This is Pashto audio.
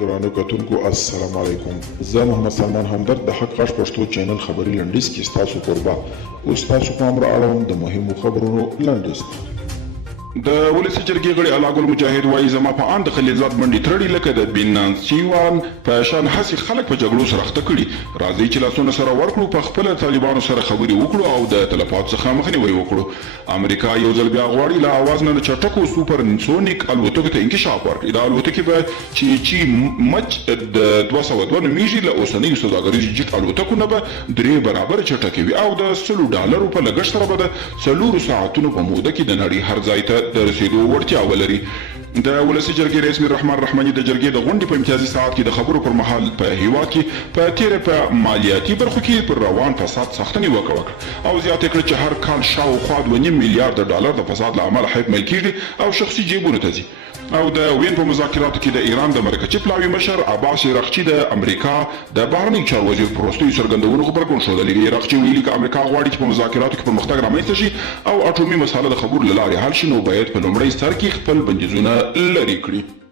درانو کتونکو السلام علیکم. زه محمد سلمان همدرد د حق غږ پښتو چینل خبري لنډیز کې ستاسو کوربه اوس تاسو پام را اړوم د مهمو خبرونو لنډیز. د ولسي جرګې غړي الله ګل مجاهد وایي زما په اند خلیلزاد منډې تړلي لکه د بینانسي وان په شان هسې خلک په جګړو سره اخته کړي. راځئ چې لاسونه سره ورکړو، په خپله طالبانو سره خبرې وکړو او د تلفاتو څخه مخنیوی وکړو. امریکا یو ځل بیا غواړي له اواز نه د چټکو سوپرسونیک الوتکو ته انکشاف ورکړي. دا الوتکې به چې مچ د 202 نومیږي له اوسنیو سوداګریزو جیټ الوتکو نه به 3 برابره چټکې وي او د $100 په لګښت سره به د 4 ساعتونو په موده کې د نړۍ هر ځای ته د رسیدو وړتیا ولري. د ولسي جرګې رئیس میر رحمان رحماني د جرګې د غونډې په امتیازي ساعت کې د خبرو پر مهال په هیواد کې په تیره په مالیاتي برخو کې پر روان فساد سخته نیوکه وکړه او زیاته کړه چې هر کال شاوخوا $2.5 میلیارډ د فساد له امله حیف کیږي او شخصي جیبونو ته ځي. او د وین په مذاکراتو کې د ایران د مرکزي پلاوي مشر عباس رغچي د امریکا د بهرنیو چارو وزیر په وروستیو څرګندونو غبرګون ښودلی. رغچي ویلي که امریکا غواړي چې په مذاکراتو کې پرمختګ رامنځته شي او اټومي مساله د خبرو له لارې حل شي نو باید په لومړي سر کې خپل بندیزونه لرې کړي.